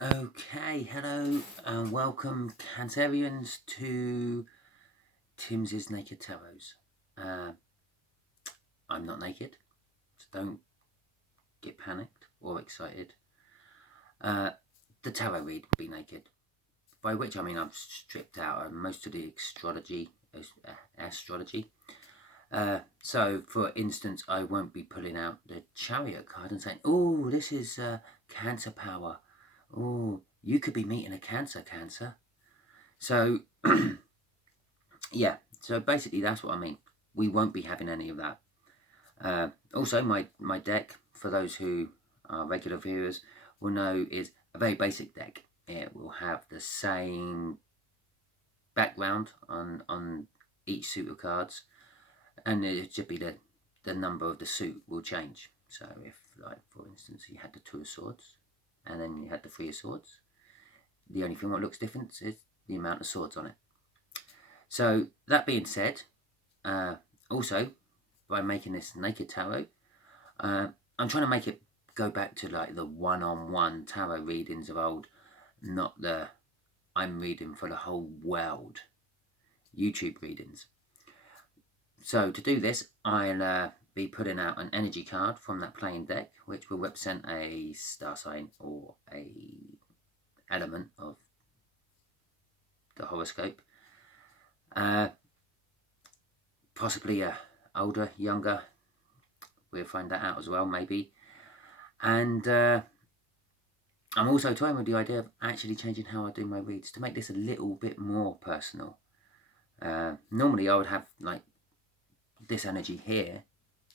Okay, hello and welcome Cancerians to Timsy Naked Tarots. I'm not naked, so don't get panicked or excited. The tarot read will be naked, by which I mean I've stripped out most of the astrology. So, for instance, I won't be pulling out the Chariot card and saying, "Oh, this is Cancer power. Oh, you could be meeting a Cancer. So, yeah, so basically that's what I mean. We won't be having any of that. Also, my deck, for those who are regular viewers, will know is a very basic deck. It will have the same background on each suit of cards, and it should be the number of the suit will change. So if, like, for instance, you had the Two of Swords, and then you had the Three of Swords, the only thing that looks different is the amount of swords on it. So that being said, also by making this Naked Tarot, I'm trying to make it go back to like the one-on-one tarot readings of old, not the I'm reading for the whole world YouTube readings. So to do this, I'll be putting out an energy card from that playing deck, which will represent a star sign or a element of the horoscope. Possibly older, younger. We'll find that out as well, maybe. And I'm also toying with the idea of actually changing how I do my reads to make this a little bit more personal. Normally I would have like this energy here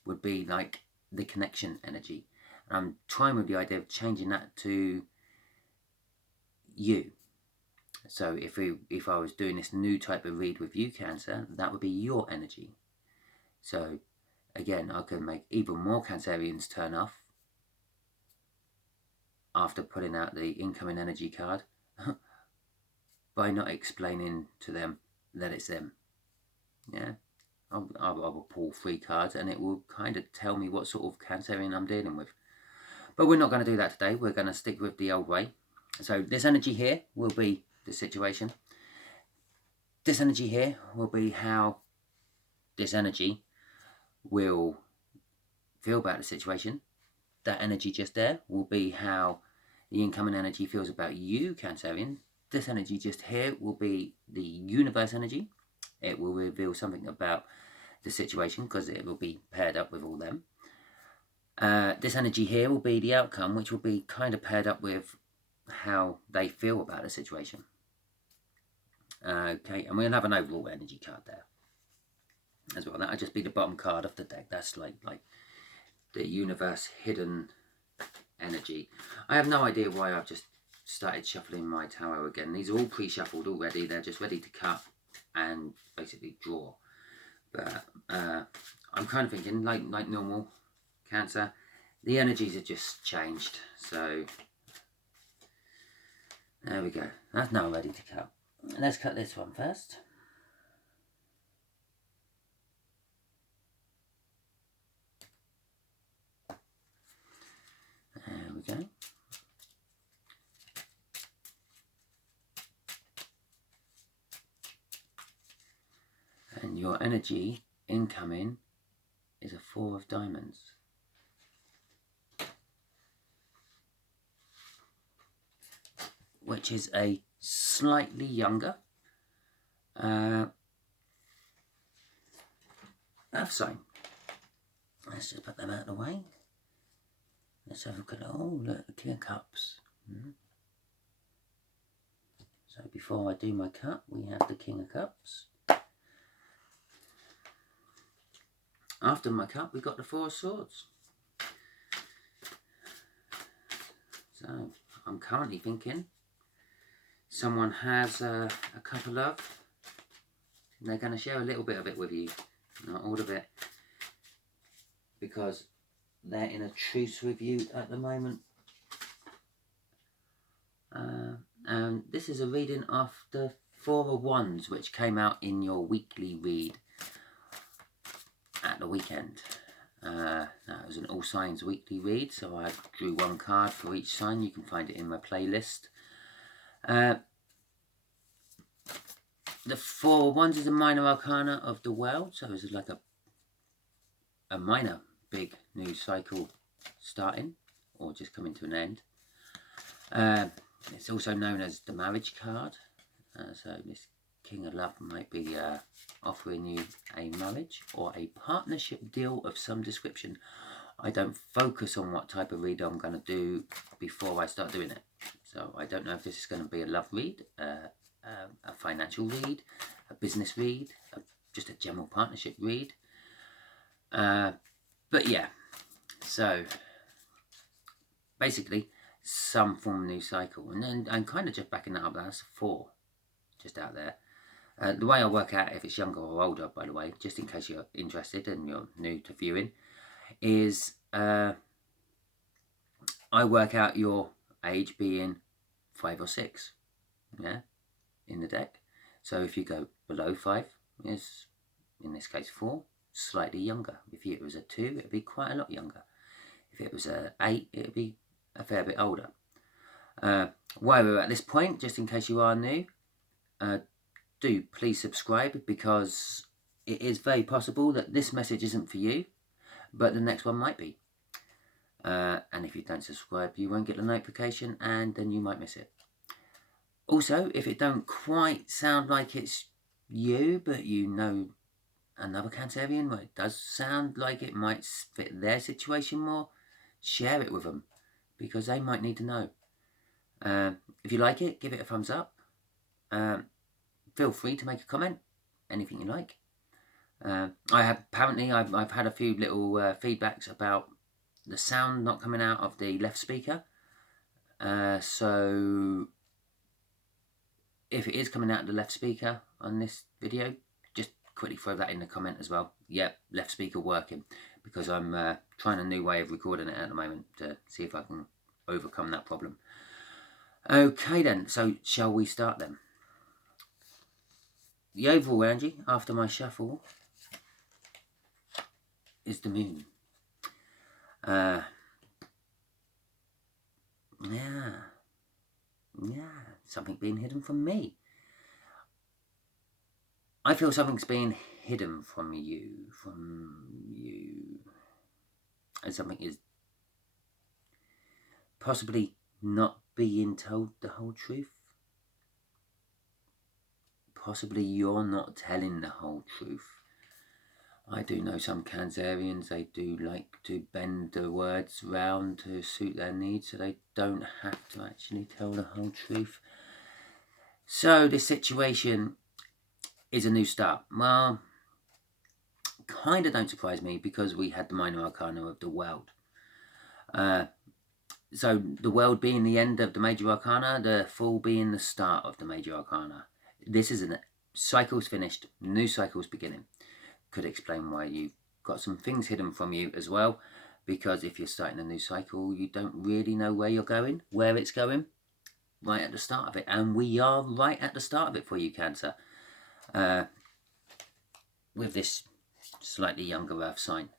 would be like the connection energy. I'm trying with the idea of changing that to you. So if I was doing this new type of read with you, Cancer, that would be your energy. So again, I could make even more Cancerians turn off after putting out the incoming energy card by not explaining to them that it's them. Yeah, I will pull 3 cards and it will kind of tell me what sort of Cancerian I'm dealing with. But we're not going to do that today. We're going to stick with the old way. So this energy here will be the situation. This energy here will be how this energy will feel about the situation. That energy just there will be how the incoming energy feels about you, Cancerian. This energy just here will be the universe energy. It will reveal something about the situation because it will be paired up with all them. This energy here will be the outcome, which will be kind of paired up with how they feel about the situation. Okay, and we'll have an overall energy card there as well. That'll just be the bottom card of the deck. That's like the universe hidden energy. I have no idea why I've just started shuffling my tarot again. These are all pre-shuffled already. They're just ready to cut and basically draw. But I'm kind of thinking like normal Cancer, the energies have just changed. So there we go. That's now ready to cut. Let's cut this one first. There we go. And your energy incoming is a 4 of diamonds. Which is a slightly younger earth sign. Let's just put them out of the way. Let's have a look at, oh look, the King of Cups. So before I do my cut, we have the King of Cups. After my cut, we've got the 4 of Swords. So I'm currently thinking someone has a cup of love. They're going to share a little bit of it with you, not all of it, because they're in a truce with you at the moment. And this is a reading of the 4 of Wands, which came out in your weekly read at the weekend. That was an all signs weekly read, so I drew 1 card for each sign. You can find it in my playlist The Four of Wands is a minor arcana of the world, so it's like a minor big new cycle starting or just coming to an end. It's also known as the marriage card. So this King of Love might be offering you a marriage or a partnership deal of some description. I don't focus on what type of read I'm going to do before I start doing it. So I don't know if this is going to be a love read, a financial read, a business read, just a general partnership read. But yeah, so basically some form of new cycle. And then I'm kind of just backing that up. That's 4 just out there. The way I work out if it's younger or older, by the way, just in case you're interested and you're new to viewing, is I work out your age being 5 or 6, yeah, in the deck. So if you go below 5, is in this case 4, slightly younger. If it was a 2, it'd be quite a lot younger. If it was a 8, it'd be a fair bit older. While we're at this point, just in case you are new, do please subscribe, because it is very possible that this message isn't for you, but the next one might be. And if you don't subscribe, you won't get the notification, and then you might miss it. Also, if it don't quite sound like it's you, but you know another Cancerian where it does sound like it might fit their situation more, share it with them, because they might need to know. If you like it, give it a thumbs up. Feel free to make a comment, anything you like. I've had a few little feedbacks about the sound not coming out of the left speaker. So if it is coming out of the left speaker on this video, just quickly throw that in the comment as well. Yep, left speaker working, because I'm trying a new way of recording it at the moment to see if I can overcome that problem. Okay then, so shall we start then? The overall energy after my shuffle is the Moon. Yeah, something being hidden from me. I feel something's being hidden from you, and something is possibly not being told the whole truth. Possibly you're not telling the whole truth. I do know some Cancerians, they do like to bend the words round to suit their needs, so they don't have to actually tell the whole truth. So this situation is a new start. Well, kind of don't surprise me, because we had the minor arcana of the world. So the world being the end of the major arcana, the Fool being the start of the major arcana. This is a cycle's finished, new cycle's beginning. Could explain why you've got some things hidden from you as well, because if you're starting a new cycle, you don't really know where you're going, where it's going, right at the start of it. And we are right at the start of it for you, Cancer, with this slightly younger Earth sign.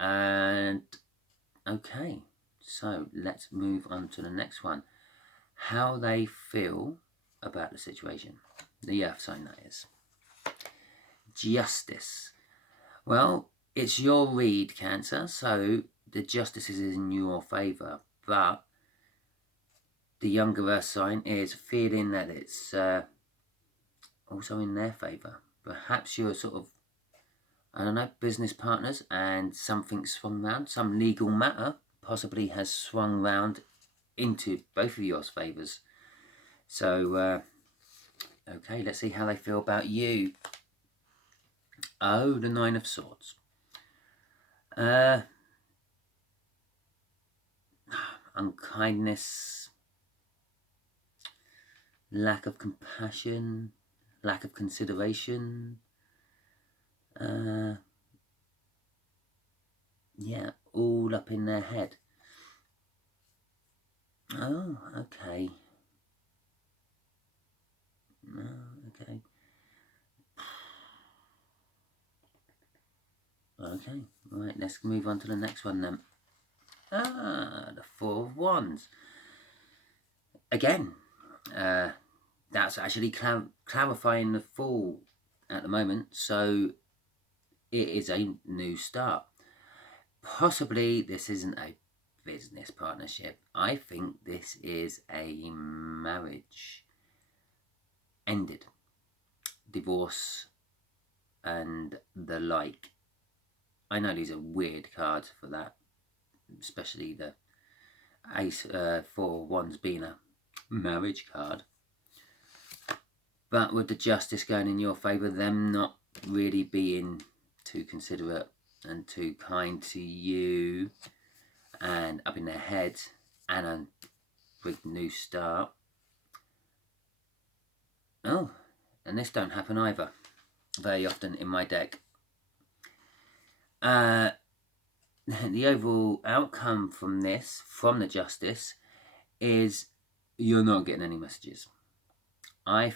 And okay, so let's move on to the next one. How they feel about the situation. The Earth sign, that is. Justice. Well, it's your read, Cancer, so the justice is in your favour, but the younger Earth sign is feeling that it's also in their favour. Perhaps you're sort of, I don't know, business partners, and something's swung round, some legal matter possibly has swung round into both of yours favours. So, okay, let's see how they feel about you. Oh, the 9 of Swords. Unkindness, lack of compassion, lack of consideration. Yeah, all up in their head. Oh, okay. Okay. Okay, right, let's move on to the next one then. The 4 of Wands. Again, that's actually clarifying the Fool at the moment. So it is a new start. Possibly this isn't a business partnership. I think this is a marriage ended, divorce, and the like. I know these are weird cards for that, especially the Ace 4 Wands being a marriage card. But with the Justice going in your favour, them not really being too considerate and too kind to you, and up in their head, and a big new start. Oh, and this don't happen either very often in my deck. The overall outcome from this, from the Justice, is you're not getting any messages. I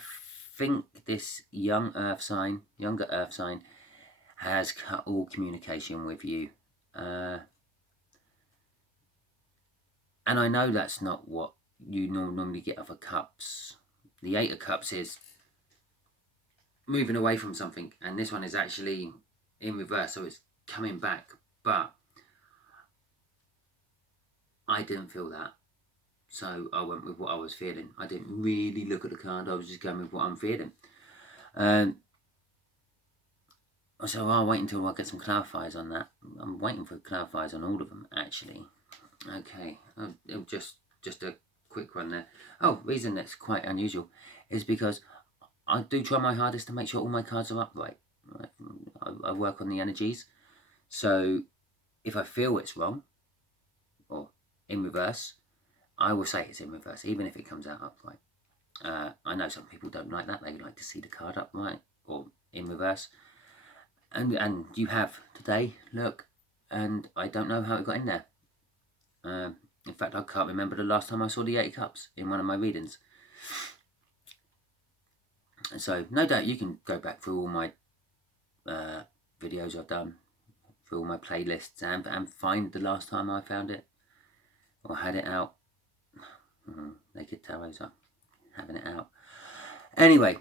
think this younger Earth sign, has cut all communication with you. And I know that's not what you normally get off of Cups. The Eight of Cups is moving away from something, and this one is actually in reverse, so it's coming back. But I didn't feel that, so I went with what I was feeling. I didn't really look at the card, I was just going with what I'm feeling. So I'll wait until I get some clarifiers on that. I'm waiting for clarifiers on all of them, actually. Okay, just a quick one there. Oh, reason that's quite unusual is because I do try my hardest to make sure all my cards are upright. I work on the energies. So if I feel it's wrong or in reverse, I will say it's in reverse, even if it comes out upright. I know some people don't like that. They like to see the card upright or in reverse. And you have today, look, and I don't know how it got in there. In fact, I can't remember the last time I saw the Eight of Cups in one of my readings. So no doubt you can go back through all my videos I've done, through all my playlists, and find the last time I found it or had it out. Naked Tarot's up, having it out. Anyway,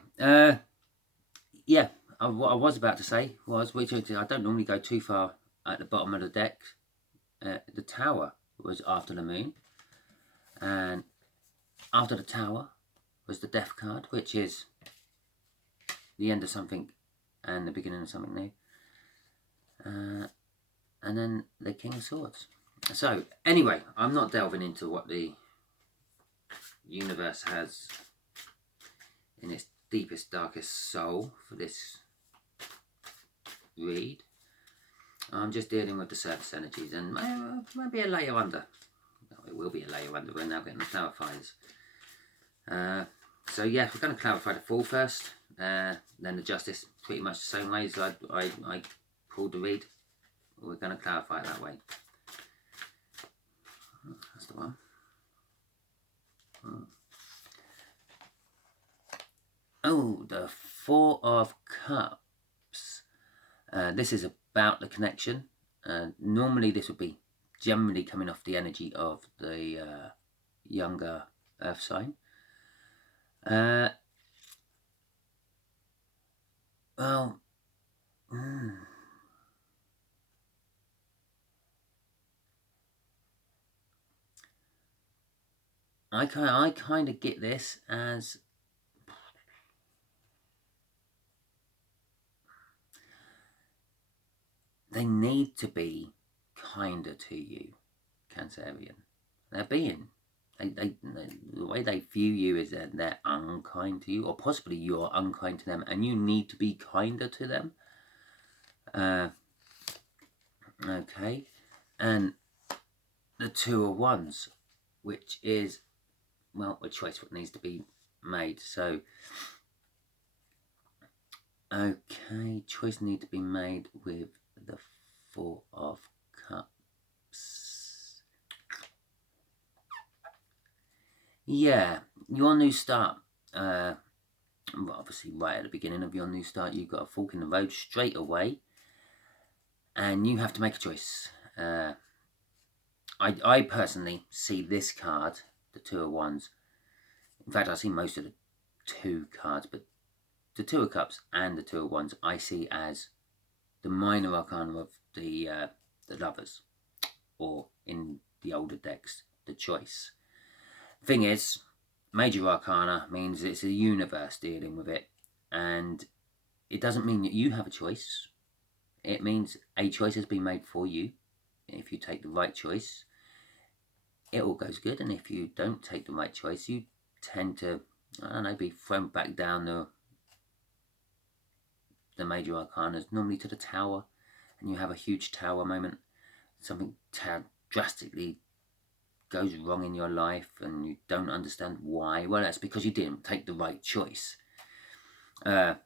yeah, what I was about to say was, which I don't normally go too far at the bottom of the deck. The Tower was after the Moon, and after the Tower was the Death card, which is the end of something and the beginning of something new. And then the King of Swords. So anyway, I'm not delving into what the universe has in its deepest, darkest soul for this read. I'm just dealing with the surface energies, and maybe a layer under. It will be a layer under. We're now getting the clarifiers. So yeah, we're going to clarify the Fool first, then the Justice, pretty much the same way as I pulled the read. We're going to clarify it that way. That's the one. Oh, the Four of Cups. This is about the connection. Normally this would be generally coming off the energy of the younger Earth sign. Well, I kind of get this as they need to be kinder to you, Cancerian. They're being. The way they view you is that they're unkind to you, or possibly you're unkind to them, and you need to be kinder to them. Okay, and the Two of Wands, which is, well, a choice what needs to be made. So, okay, choice need to be made with the Four of Cups. Yeah, your new start. Obviously, right at the beginning of your new start, you've got a fork in the road straight away, and you have to make a choice. I personally see this card, the Two of Wands. In fact, I see most of the 2 cards, but the 2 of Cups and the 2 of Wands I see as the minor arcana of the Lovers, or in the older decks, the Choice. Thing is, major arcana means it's the universe dealing with it, and it doesn't mean that you have a choice. It means a choice has been made for you. If you take the right choice, it all goes good, and if you don't take the right choice, you tend to, I don't know, be thrown back down the major arcanas, normally to the Tower, and you have a huge Tower moment. Something drastically goes wrong in your life and you don't understand why. Well, that's because you didn't take the right choice. But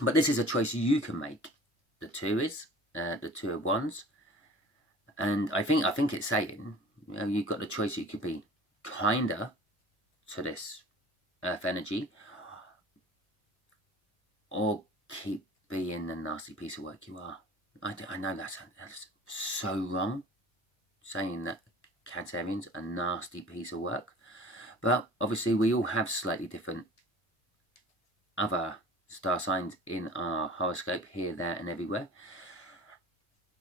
this is a choice you can make. The 2 is the 2 of Wands, and I think it's saying, you know, you've got the choice. You could be kinder to this Earth energy, or keep being the nasty piece of work you are. I know that's so wrong, saying that Cancerians a nasty piece of work, but obviously we all have slightly different other star signs in our horoscope, here, there and everywhere.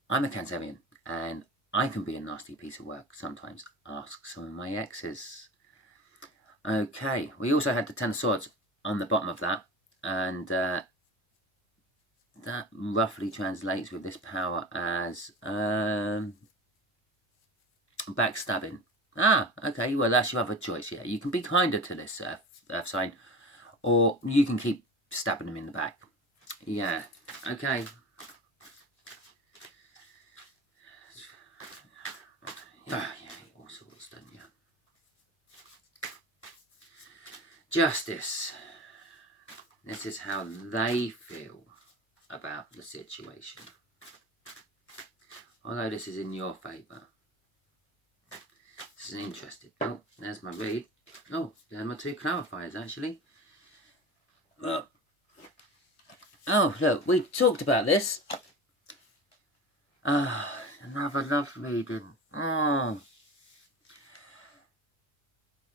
I'm a Cancerian, and I can be a nasty piece of work sometimes. Ask some of my exes. Okay, we also had the 10 of Swords on the bottom of that, and that roughly translates with this power as backstabbing. Okay, well, that's your other choice. Yeah, you can be kinder to this Earth sign, or you can keep stabbing them in the back. Yeah, okay. Yeah, all sorts, don't you? Justice. This is how they feel about the situation. Although this is in your favour. This is interesting. Oh, there's my read. Oh, there's my 2 clarifiers, actually. Oh, look, we talked about this. Another love reading. Oh.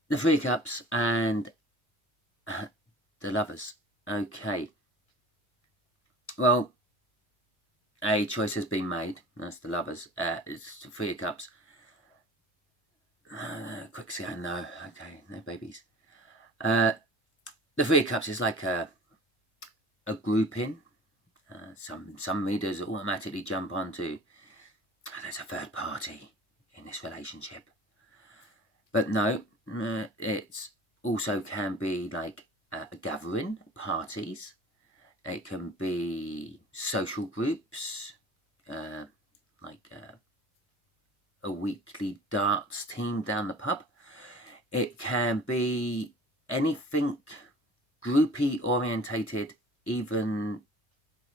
The 3 Cups and the Lovers. Okay. Well, a choice has been made. That's the Lovers. It's the 3 Cups. Quick scan, no. Okay, no babies. The 3 Cups is like a grouping. Some readers automatically jump onto, there's a third party in this relationship. But no, it's also can be like a gathering, parties. It can be social groups, like a weekly darts team down the pub. It can be anything groupie orientated, even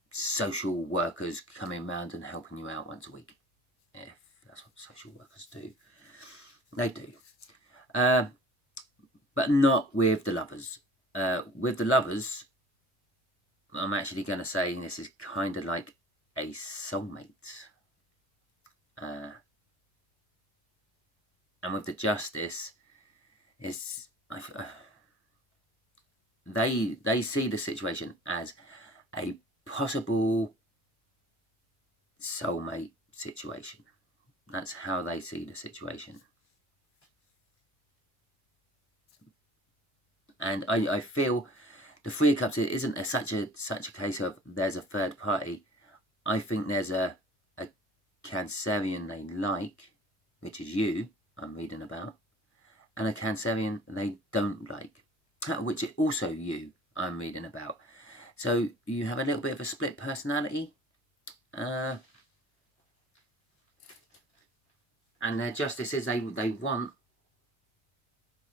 social workers coming round and helping you out once a week, if that's what social workers do. They do. But not with the Lovers. With the Lovers, I'm actually going to say this is kind of like a soulmate. And with the Justice, is they see the situation as a possible soulmate situation. That's how they see the situation. And I feel the 3 of Cups, it isn't such a case of there's a third party. I think there's a Cancerian they like, which is you, I'm reading about, and a Cancerian they don't like, which is also you, I'm reading about. So you have a little bit of a split personality. And their Justice is they want...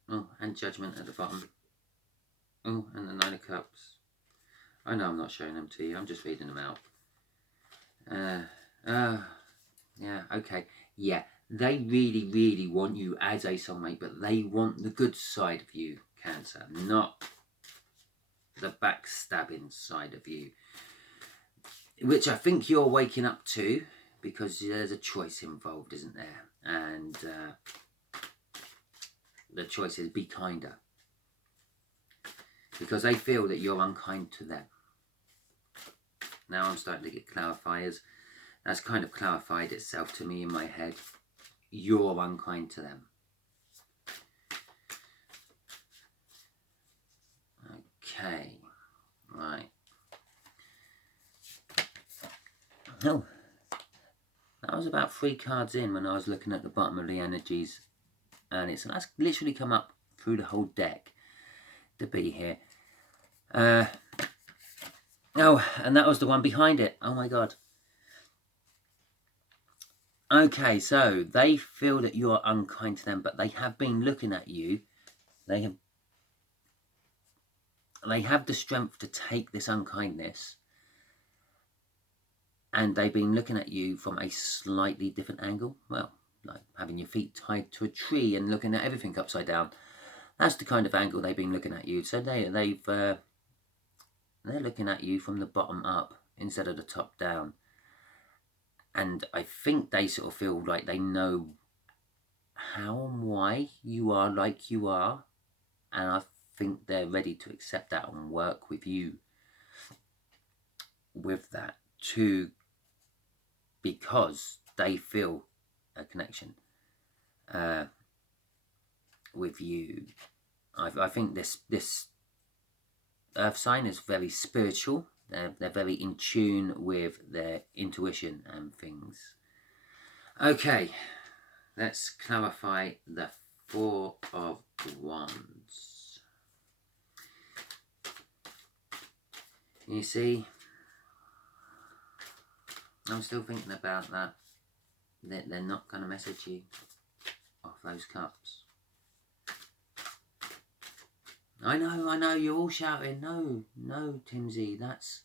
Oh, and Judgment at the bottom. Oh, and the 9 of Cups. I know I'm not showing them to you. I'm just reading them out. Yeah, okay. Yeah, they really, really want you as a soulmate, but they want the good side of you, Cancer, not the backstabbing side of you. Which I think you're waking up to, because there's a choice involved, isn't there? And the choice is be kinder. because they feel that you're unkind to them. Now I'm starting to get clarifiers. That's kind of clarified itself to me in my head. You're unkind to them. Okay, right. Oh, that was about 3 cards in when I was looking at the bottom of the energies, and that's literally come up through the whole deck to be here. Oh, and that was the one behind it. Oh my god. Okay, so they feel that you're unkind to them, but they have been looking at you. They have the strength to take this unkindness, and they've been looking at you from a slightly different angle. Well, like having your feet tied to a tree and looking at everything upside down. That's the kind of angle they've been looking at you. So they're looking at you from the bottom up instead of the top down. And I think they sort of feel like they know how and why you are like you are. And I think they're ready to accept that and work with you with that too, because they feel a connection with you. I think this earth sign is very spiritual. They're very in tune with their intuition and things. Okay, let's clarify the 4 of Wands. You see, I'm still thinking about that. They're not going to message you off those cups. I know, you're all shouting, no, Timsy, that's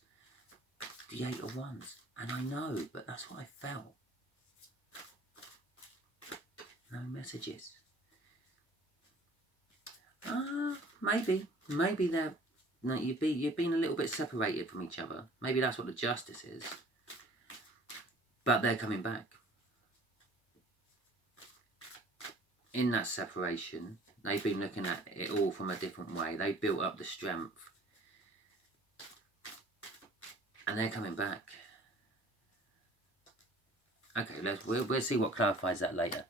the 8 of Wands. And I know, but that's what I felt. No messages. Maybe they're... No, you've been a little bit separated from each other. Maybe that's what the Justice is. But they're coming back. In that separation, they've been looking at it all from a different way. They built up the strength. And they're coming back. Okay, we'll see what clarifies that later.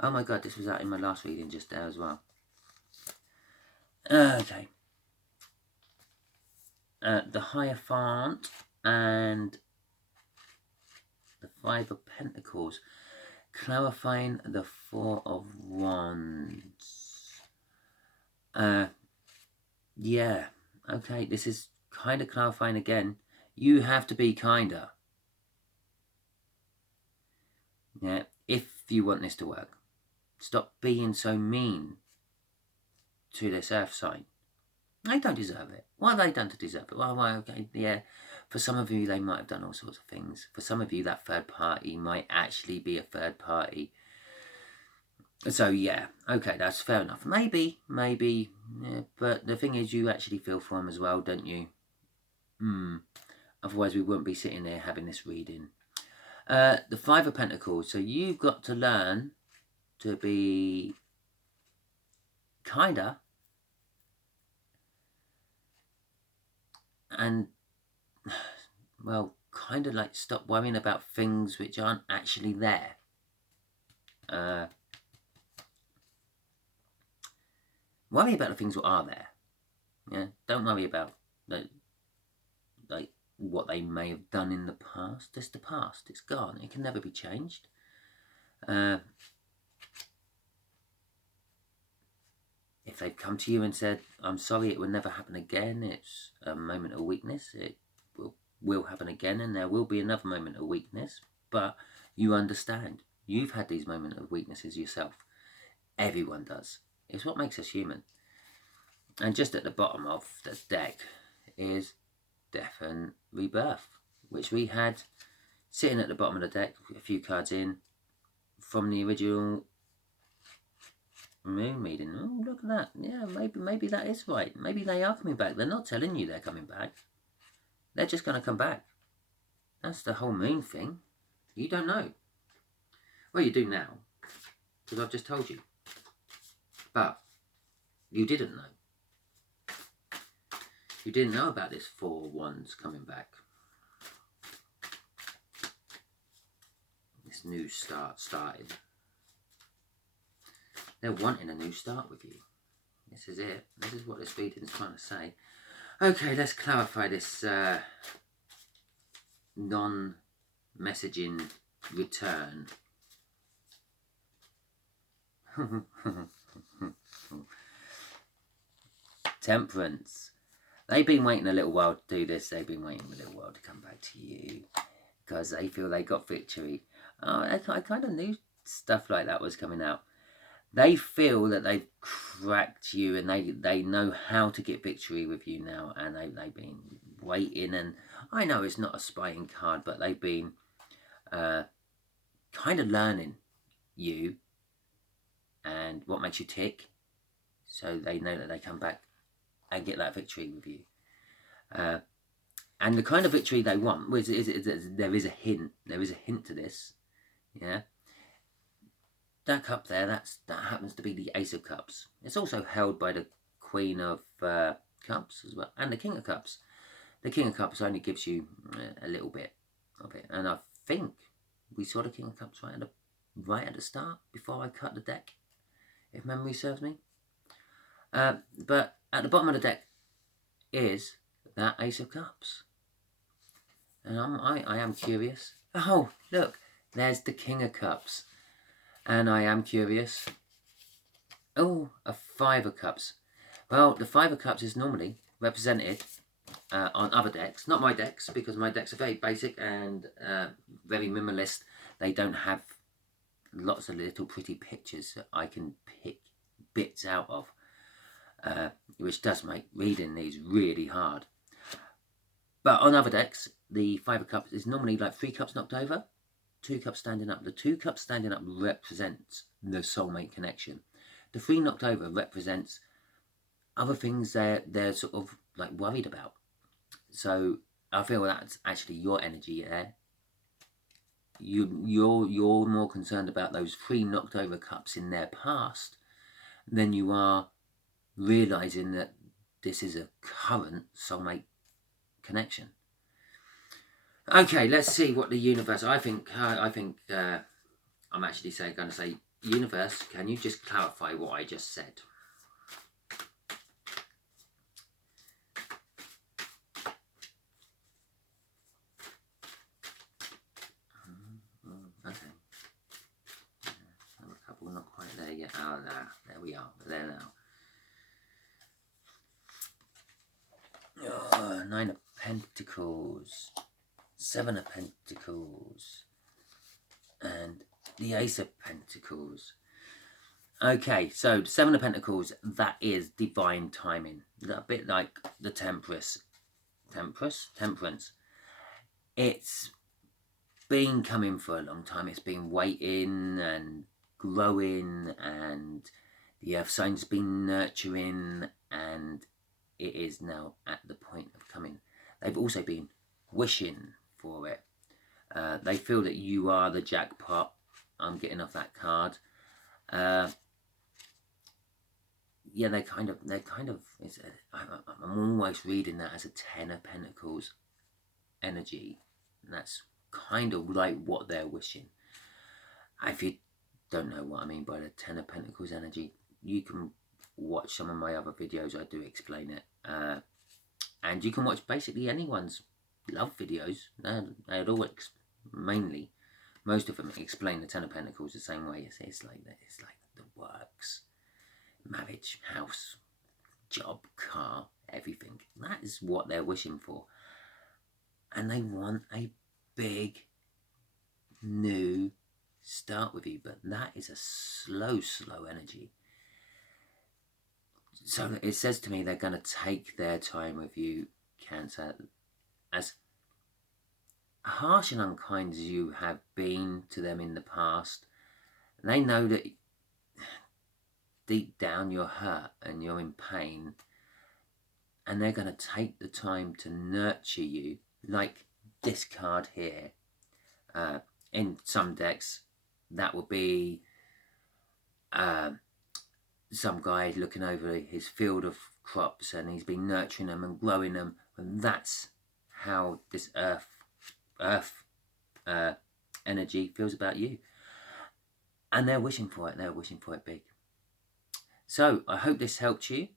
Oh my god, this was out in my last reading just there as well. Okay. The Hierophant and the 5 of Pentacles, clarifying the 4 of Wands. Yeah, okay, this is kind of clarifying again. You have to be kinder. Yeah, if you want this to work. Stop being so mean to this earth sign. They don't deserve it. What have they done to deserve it? Well, okay, yeah. For some of you, they might have done all sorts of things. For some of you, that third party might actually be a third party. So, yeah, okay, that's fair enough. Maybe, yeah, but the thing is, you actually feel for them as well, don't you? Otherwise, we wouldn't be sitting there having this reading. The 5 of Pentacles. So, you've got to learn to be kinder and, well, kind of like stop worrying about things which aren't actually there. Worry about the things that are there. Yeah, don't worry about like what they may have done in the past. It's the past. It's gone. It can never be changed. If they've come to you and said, I'm sorry, it will never happen again, it's a moment of weakness, it will happen again, and there will be another moment of weakness, but you understand. You've had these moments of weaknesses yourself. Everyone does. It's what makes us human. And just at the bottom of the deck is Death and Rebirth, which we had sitting at the bottom of the deck, a few cards in, from the original moon meeting. Oh, look at that. Yeah, maybe that is right. Maybe they are coming back. They're not telling you they're coming back. They're just going to come back. That's the whole moon thing. You don't know. Well, you do now, because I've just told you. But you didn't know. you didn't know about this 4 of Wands coming back. This new start starting. They're wanting a new start with you. This is it. This is what this reading is trying to say. Okay, let's clarify this non-messaging return. Temperance. They've been waiting a little while to do this. They've been waiting a little while to come back to you because they feel they got victory. Oh, I kind of knew stuff like that was coming out. They feel that they've cracked you and they know how to get victory with you now, and they've been waiting. And I know it's not a spying card, but they've been kind of learning you and what makes you tick, so they know that they come back and get that victory with you. And the kind of victory they want is there is a hint. There is a hint to this. Yeah. That cup there, that happens to be the Ace of Cups. It's also held by the Queen of Cups as well, and the King of Cups. The King of Cups only gives you a little bit of it, and I think we saw the King of Cups right at the start before I cut the deck, if memory serves me. But at the bottom of the deck is that Ace of Cups, and I am curious. Oh, look, there's the King of Cups. And I am curious. Oh, a 5 of Cups. Well, the 5 of Cups is normally represented on other decks. Not my decks, because my decks are very basic and very minimalist. They don't have lots of little pretty pictures that I can pick bits out of, which does make reading these really hard. But on other decks, the 5 of Cups is normally like 3 cups knocked over, 2 cups standing up. The 2 cups standing up represents the soulmate connection. The 3 knocked over represents other things they're sort of like worried about. So I feel that's actually your energy there. You're more concerned about those 3 knocked over cups in their past than you are realizing that this is a current soulmate connection. Okay, let's see what the universe. I think I'm actually going to say, universe, can you just clarify what I just said? Okay. Another couple not quite there yet. Oh, there we are. We're there now. Oh, 9 of Pentacles. 7 of Pentacles and the Ace of Pentacles. Okay, so 7 of Pentacles, that is divine timing. A bit like the Temperance. It's been coming for a long time. It's been waiting and growing, and the earth sign's been nurturing, and it is now at the point of coming. They've also been wishing for it. They feel that you are the jackpot. I'm getting off that card. Yeah, they're kind of. I'm almost reading that as a 10 of Pentacles energy, and that's kind of like what they're wishing. If you don't know what I mean by the 10 of Pentacles energy, you can watch some of my other videos. I do explain it, and you can watch basically anyone's love videos. They'd all mainly, most of them explain the 10 of Pentacles the same way. It's like the works, marriage, house, job, car, everything. That is what they're wishing for, and they want a big new start with you. But that is a slow energy. So it says to me they're going to take their time with you, Cancer. As harsh and unkind as you have been to them in the past, they know that deep down you're hurt and you're in pain, and they're going to take the time to nurture you, like this card here. In some decks, that will be some guy looking over his field of crops, and he's been nurturing them and growing them, and that's how this earth energy feels about you. And they're wishing for it. They're wishing for it big. So I hope this helped you,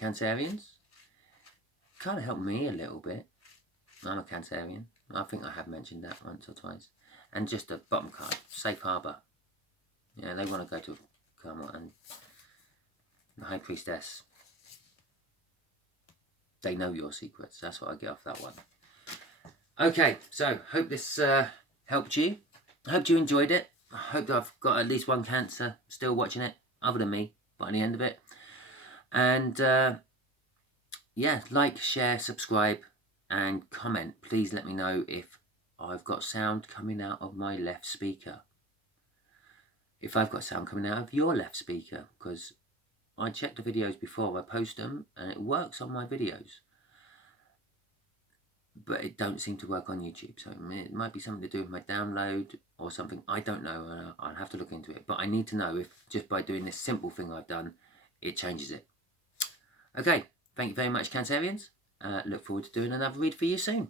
Cancerians. Kind of helped me a little bit. I'm a Cancerian. I think I have mentioned that once or twice. And just a bottom card, Safe Harbour. Yeah, they want to go to Karma, and the High Priestess. They know your secrets. That's what I get off that one. Okay, so hope this helped you. I hope you enjoyed it. I hope I've got at least one Cancer still watching it, other than me, by the end of it. And yeah, like, share, subscribe, and comment. Please let me know if I've got sound coming out of my left speaker. If I've got sound coming out of your left speaker, because I check the videos before I post them, and it works on my videos. But it don't seem to work on YouTube, so it might be something to do with my download or something. I don't know. I'll have to look into it. But I need to know if just by doing this simple thing I've done, it changes it. Okay, thank you very much, Cancerians. Look forward to doing another read for you soon.